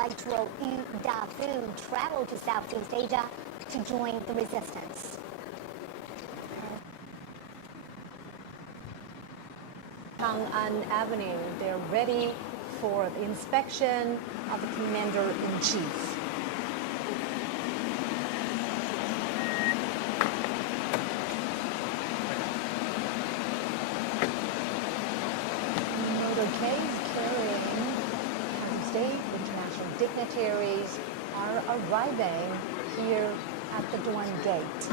intellectual Yu Dafu traveled to Southeast Asia to join the resistance. Chang'an Avenue, they're ready for the inspection of the Commander-in-Chief. Motorcades carrying state international dignitaries are arriving here at the Duan Gate.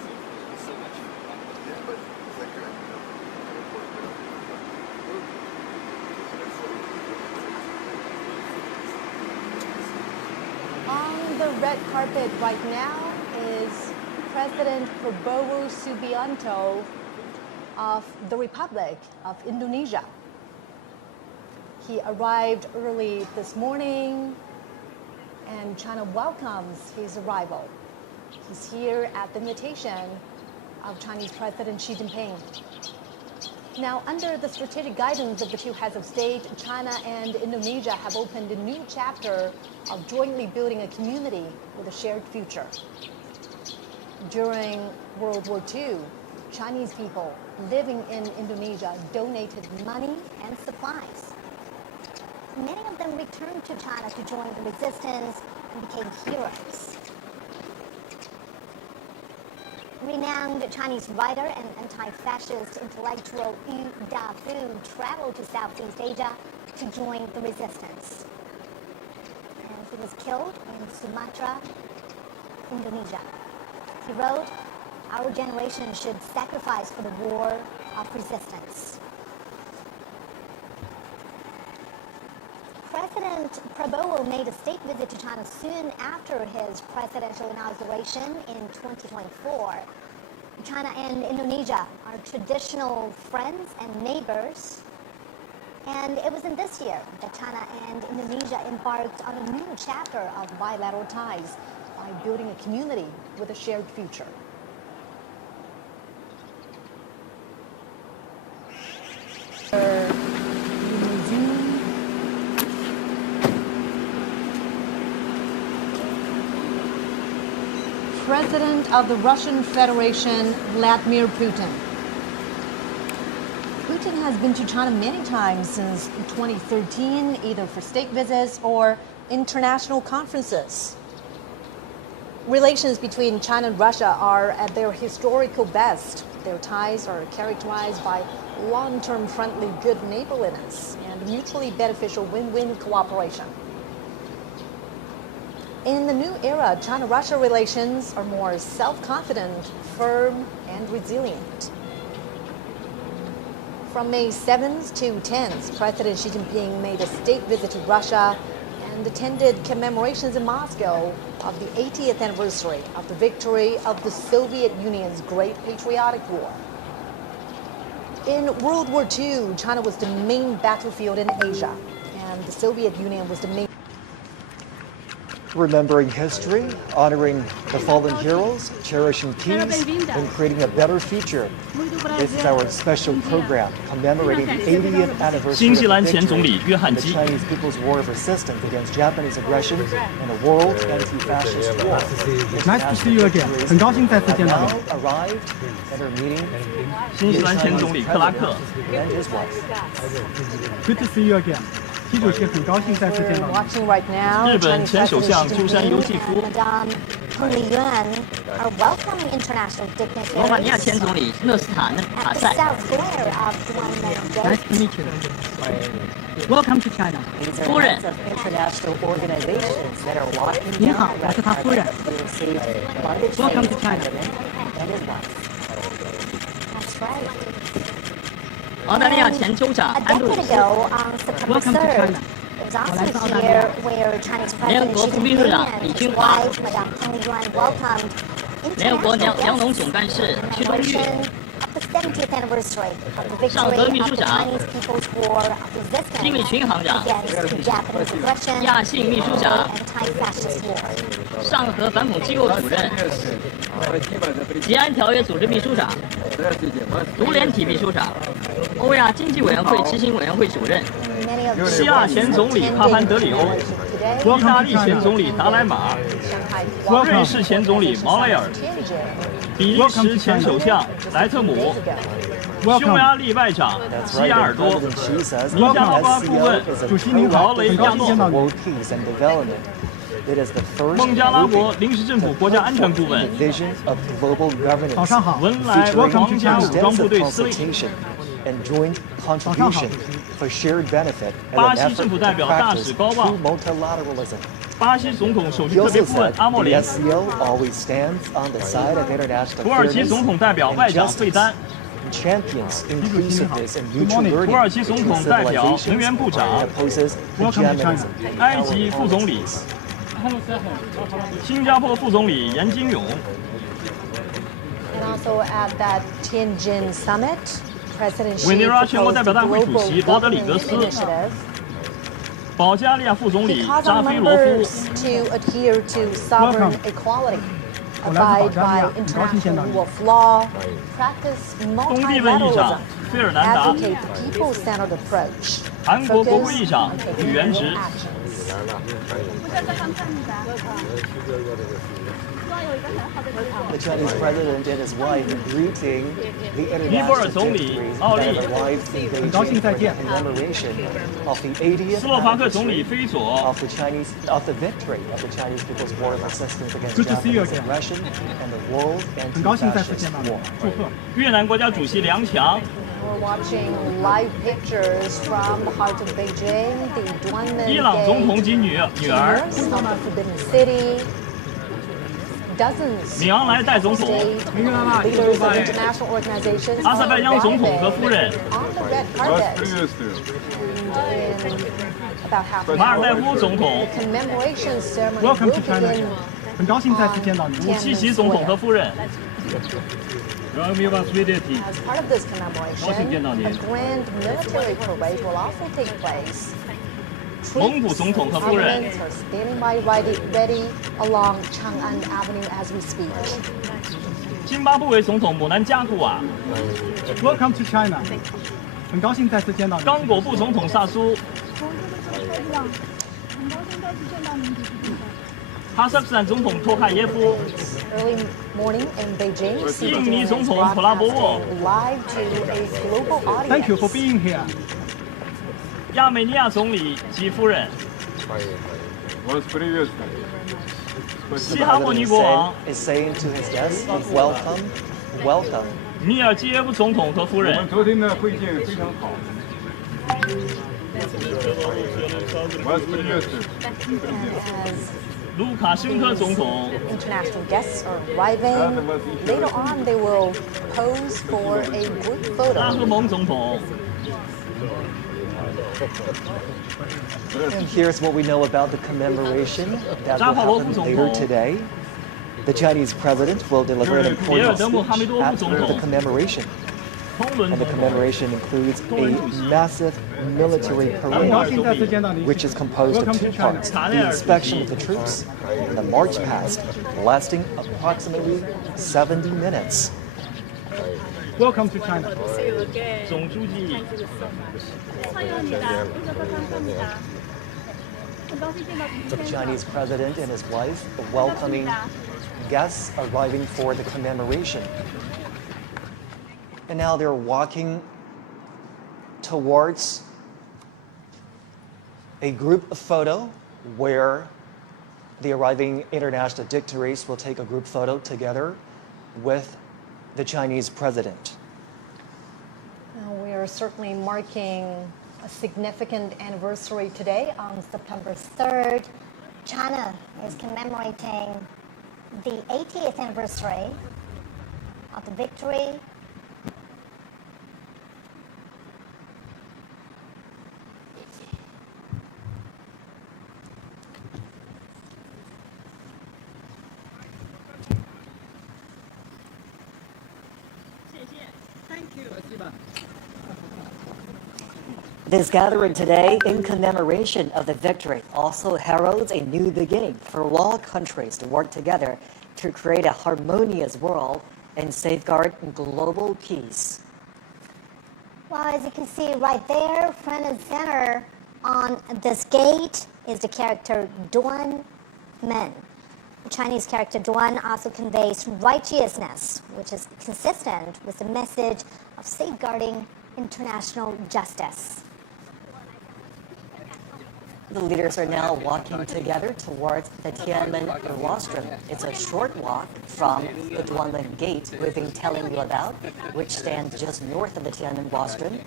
On the red carpet right now is President Prabowo Subianto of the Republic of Indonesia. He arrived early this morning, and China welcomes his arrival. He's here at the invitation of Chinese President Xi Jinping. Now, under the strategic guidance of the two heads of state, China and Indonesia have opened a new chapter of jointly building a community with a shared future. During World War II, Chinese people living in Indonesia donated money and supplies. Many of them returned to China to join the resistance and became heroes. Renowned Chinese writer and anti-fascist intellectual Yu Dafu traveled to Southeast Asia to join the resistance. And he was killed in Sumatra, Indonesia. He wrote, "Our generation should sacrifice for the war of resistance." President Prabowo made a state visit to China soon after his presidential inauguration in 2024. China and Indonesia are traditional friends and neighbors. And it was in this year that China and Indonesia embarked on a new chapter of bilateral ties by building a community with a shared future. President of the Russian Federation, Vladimir Putin. Putin has been to China many times since 2013, either for state visits or international conferences. Relations between China and Russia are at their historical best. Their ties are characterized by long-term friendly good neighborliness and mutually beneficial win-win cooperation. In the new era, China-Russia relations are more self-confident, firm, and resilient. From May 7th to 10th, President Xi Jinping made a state visit to Russia and attended commemorations in Moscow of the 80th anniversary of the victory of the Soviet Union's Great Patriotic War. In World War II, China was the main battlefield in Asia, and the Soviet Union was the main. Remembering history, honoring the fallen heroes, cherishing peace, and creating a better future. This is our special program commemorating the 80th anniversary of the Chinese People's War of Resistance against Japanese aggression in a world anti-fascist war. Nice to see you again. 很高兴再次见到你。 Arrived at our meeting. 新西兰前总理克拉克。 And his wife. Good to see you again. 习主席很高兴再次见到你。 Watching right now, 日本前首相鸠山由纪夫。 Madame Peng Liyuan are welcoming international 罗马尼亚 dignitaries 前总理勒斯塔卡 at the 塞。 South Square of Tiananmen Nice Square. to meet you. Welcome to China. 夫人， international organizations that are walking 您好， down 我是他夫人。 to receive Margaret Welcome to Chinese China. president and his wife. That's right. 澳大利亚前州长 A 安路 decade 里斯， ago, on September Welcome to 3rd, China. it was also here where Chinese President Xi 联合国副秘书 Jinping 长 and 李 his 庆华， wife, Madame Peng Liyuan, welcomed 联合国 international 粮农 guests 总干事 in 屈冬玉， commemoration of the 70th anniversary of the 上 victory 河秘 of 书 the 长 Chinese People's War of 金伟 resistance 群行长， against Japanese aggression 亚信秘书 and 长， anti-fascist war. 上合反恐机构主任，吉安条约组织秘书长，独联体秘书长，欧亚经济委员会执行委员会主任， Many of 西亚前总理帕潘德里欧。today. 意大利前总理达莱马， Shanghai 瑞士前总理毛莱尔， Tianjin 比利时前首相莱特姆， 匈牙利外长 That's 西 right. 亚尔 And 多， President Xi says Welcome. that SCO is a 主席您好，劳雷很高亚诺，兴见到您。 world peace and development. It is the first 孟加拉 grouping 国临时政府国家安全顾问， vision of global governance, 早上好，文莱 featuring 皇家武装部 extensive 队司令， consultation and joint contribution for shared benefit and 巴 an 西政 effort 府 to 代表大使 practice 高 true 旺， multilateralism. 巴西总统首席 He 特别 also 顾问 said 阿莫 the 林， SCO always stands on the side of international 土耳其 fairness 总统代表外 and 长费 justice, 丹， and champions inclusiveness and mutual Good morning. learning 土耳其总 between 统代表能 civilizations 源部 and 长， opposes Welcome to hegemonism. 埃及副总理，新加坡副总理严金勇， And also at that Tianjin summit, President Xi 委内瑞拉全国 proposed 代表大会主 global 席罗德里格 governance 斯， initiative. 保加利亚副总理 He called 扎 on 菲罗夫， members to adhere to sovereign Welcome. equality, 我来 abide 自保加利 by 亚，很高兴见到 international 你。 rule of law, practice 东帝汶议长 multilateralism, 费尔南达， advocate the people-centered approach, 韩国国会 focus 议长 on 吕 taking 元 real 直， actions. The Chinese president and his wife greeting the 尼泊尔 international 总理 dignitaries 奥 that 利， have arrived in 很高兴 Beijing 再 for 见。 the commemoration of the 80th 斯洛伐克总理 anniversary 菲佐， of the victory of the Chinese People's War of resistance against Good to see you Japanese again. aggression and the world 很高兴再次 anti-fascist 见到你 war.，祝贺。越南国家主席梁强， We're watching live pictures from the heart of Beijing, the Tiananmen 伊朗总统及女儿 Square of the Forbidden City. Dozens 米昂莱代总统， state leaders of international organizations 阿塞拜疆总统和夫人， on the red carpet. And in about half an 马尔代 hour, 夫总统， the commemoration ceremony Welcome will to China. begin 很高兴再次见到你。武契奇总统和夫人， as part of this commemoration. A grand military parade will also take place. 蒙古总统和夫人， Armaments are standing by ready along Chang'an Avenue as we speak. 津巴布韦总统姆南加古瓦， Welcome to China. 很高兴再次见到你。刚果布总统萨苏，哈萨克斯坦总统托卡耶夫， Early morning in Beijing, Xi 印尼 Jinping 总 is 统普拉博沃， broadcasting live to a global audience. Thank you for being here. 亚美尼亚总理及夫人， The 西哈莫尼 president 国王 is saying to his guests, welcome, welcome. 米尔基耶夫总统和夫人，昨天的会见非常好。As 卢卡申科总统， international guests are arriving, later on they will pose for a group 拉赫 photo. 蒙总统， And here's what we know about the commemoration that will 扎帕罗夫 happen 总 later 统， today. The Chinese president will deliver an 比尔 important 德穆哈梅 speech 多夫 at 总 the 统， commemoration. 通伦 And the 总统， commemoration includes a massive military 很 parade, 高兴再次见到你。 which is composed of Welcome two to China. parts, the inspection of the troops and the march past, lasting approximately 70 minutes. Welcome to China. 总书记， The Chinese president and his wife welcoming guests arriving for the commemoration. And now they're walking towards a group photo where the arriving international dignitaries will take a group photo together with the Chinese president. We are certainly marking a significant anniversary today. On September 3rd, China is commemorating the 80th anniversary of the victory This gathering today in commemoration of the victory also heralds a new beginning for all countries to work together to create a harmonious world and safeguard global peace. Well, as you can see right there, front and center on this gate is the character Duan Men. The Chinese character Duan also conveys righteousness, which is consistent with the message of safeguarding international justice. The leaders are now walking together towards the Tiananmen rostrum. It's a short walk from the Duanmen Gate we've been telling you about, which stands just north of the Tiananmen rostrum,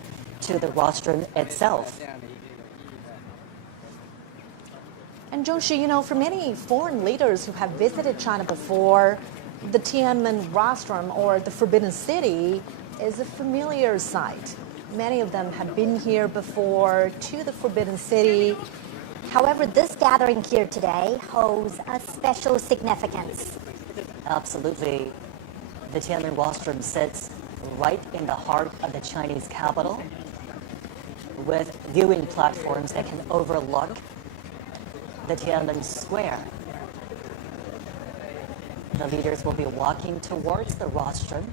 to the rostrum itself. And Zhongxi, you know, for many foreign leaders who have visited China before, the Tiananmen rostrum, or the Forbidden City, is a familiar sight. Many of them have been here before to the Forbidden City. However, this gathering here today holds a special significance. Absolutely. The Tiananmen rostrum sits right in the heart of the Chinese capital, with viewing platforms that can overlook the Tiananmen Square. The leaders will be walking towards the rostrum.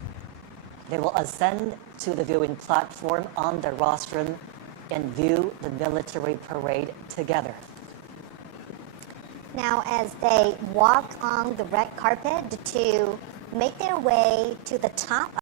They will ascend to the viewing platform on the rostrum and view the military parade together. Now, as they walk on the red carpet to make their way to the top